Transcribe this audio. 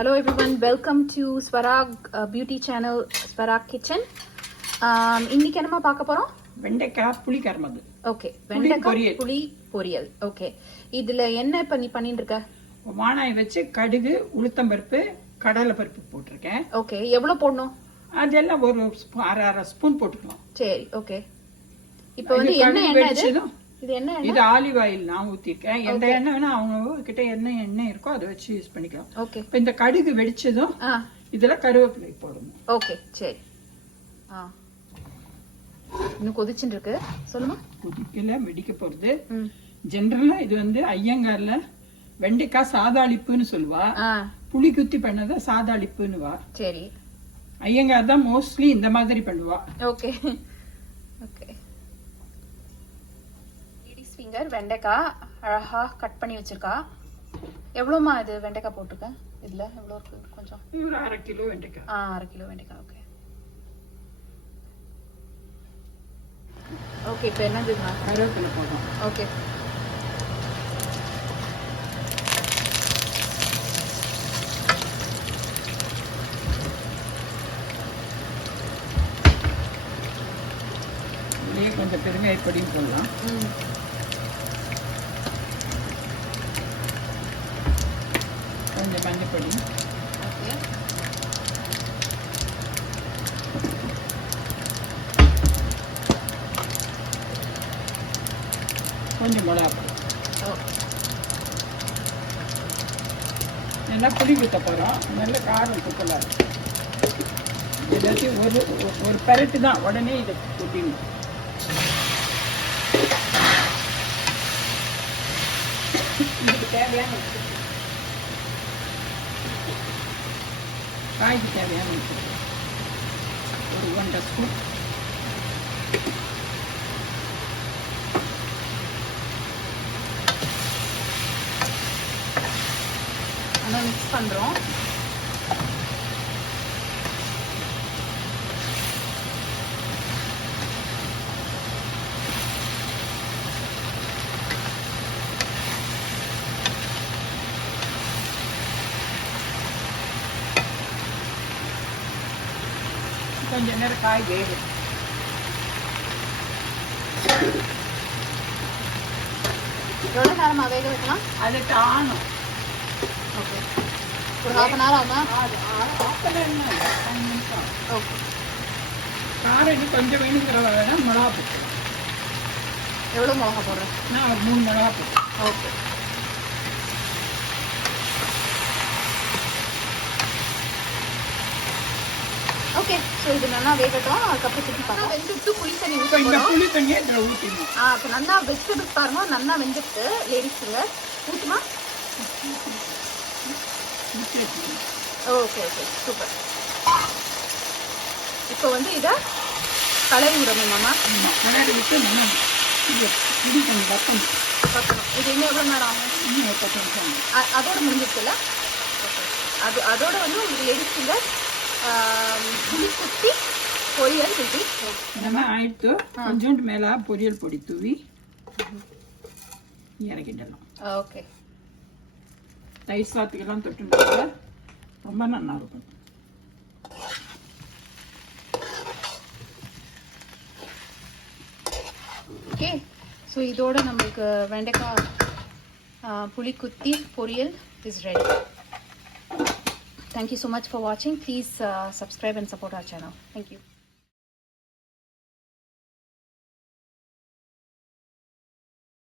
Hello everyone, welcome to Swarag beauty channel, Swarag kitchen. இன்னைக்கு என்னமா பார்க்க போறோம்? வெண்டைக்காய் புளி கர்மது. ஓகே, வெண்டைக்காய் புளி பொரியல். ஓகே, இதுல என்ன பண்ணிட்டு இருக்க? வாணாய் வச்சு கடுகு, உளுத்தம் பருப்பு, கடலை பருப்பு போட்டிருக்கேன். ஓகே, எவ்வளவு போடணும்? அதெல்லாம் ஒரு அரை ஸ்பூன் போட்டுக்கலாம். சரி, ஓகே. இப்போ வந்து என்ன இது என்ன எண்ணெய்? இது ஆலிவ் ஆயில் நான் ஊத்திருக்கேன். எந்த எண்ணெய் வேணா அவங்க கிட்ட எண்ணெய் இருக்கோ அதை வச்சு யூஸ் பண்ணிக்கலாம். ஓகே. இப்போ இந்த கடுகு வெடிச்சதும் இதுல கருவேப்பிலை போடணும். ஓகே, சரி. இன்னும் கொதிச்சுட்டு இருக்கு, சொல்லுமா? கொதிக்கல, வெடிக்க போறது. ஜெனரலா இது வந்து ஐயங்கார்ல வெண்டைக்காய் சாதாளிப்புன்னு சொல்லுவா, புளி குத்தி பண்ணத சாதாளிப்புன்னு வா. சரி. ஐயங்கார் தான் மோஸ்ட்லி இந்த மாதிரி பண்ணுவா. Okay okay. ஃபிங்கர் வெண்டைக்காய் அழகா கட் பண்ணி வச்சிருக்கா. எவ்வளோமா இது வெண்டைக்காய் போட்டிருக்கேன்? இதுல எவ்வளோ இருக்கு? கொஞ்சம் ஒரு அரை கிலோ வெண்டைக்காய். அரை கிலோ வெண்டைக்காய். Okay okay. இப்போ என்னது? கருவேப்பிலை போடுறோம். ஓகே. இதுலயே கொஞ்சம் பெருங்காயப்பொடியும் போடலாம். கொஞ்சம் மஞ்சப்பொடி. ஓகே. கொஞ்சம் மிளகாய். நல்லா புளி குத்த போகிறோம். நல்ல காரம் குத்தலாம். எல்லாத்தையும் ஒரு பெரட்டு தான், உடனே இதை கொட்டிடணும். இதுக்கு தேவையான காய்க்கு தேவையான ஒரு 1.5 ஸ்பூன். நல்லா மிக்ஸ் பண்றோம். கொஞ்ச நேரம் காய் வேகும். எவ்வளோ நேரமா வேக வைக்கலாம்? அது தானும். ஓகே, ஒரு 1/2 hour ஆகுமா? ஓகே. காரம் கொஞ்சம் வேணுங்கிற வேணா மிளகா போட்டு. எவ்வளோ மிளகா போடுறேன்? நான் ஒரு 3 மிளகா போட்டேன். ஓகே. ஓகே, ஸோ இது நல்லா வேகட்டும். அதுக்கப்புறம் திருப்பி பார்க்கலாம். வெந்துட்டு புளி தண்ணி ஊற்ற போகிறோம். புளி தண்ணியை இதில் ஊற்றிடணும். இப்போ நல்லா வெஜிடபிள்ஸ் பாருங்க, நல்லா வெந்துட்டு லேடிஸுங்க ஊற்றுமா? Okay okay, super. இப்போ வந்து இதை கலரி விடணும் மாமா. கலரி விட்டு நல்லா புளி தண்ணி வற்றணும். இது இன்னும் எவ்வளோ நேரம் ஆகும்? இன்னும் 10 நிமிஷம். அதோட முடிஞ்சிருச்சுல்ல? ஓகே. அதோட வந்து உங்களுக்கு லேடிஸுங்க புளி குத்தி பொரியல் தூவி நம்ம ஆயிடுத்து. கொஞ்சோண்டு மேலே பொரியல் பொடி தூவி இறக்கிடலாம். ஓகே. தயிர் சாத்துக்கெல்லாம் தொட்டு ரொம்ப நல்லா இருக்கும். ஓகே, ஸோ இதோட நம்மளுக்கு வெண்டைக்காய் புளி குத்தி பொரியல் is ready. Thank you so much for watching. Please subscribe and support our channel. Thank you.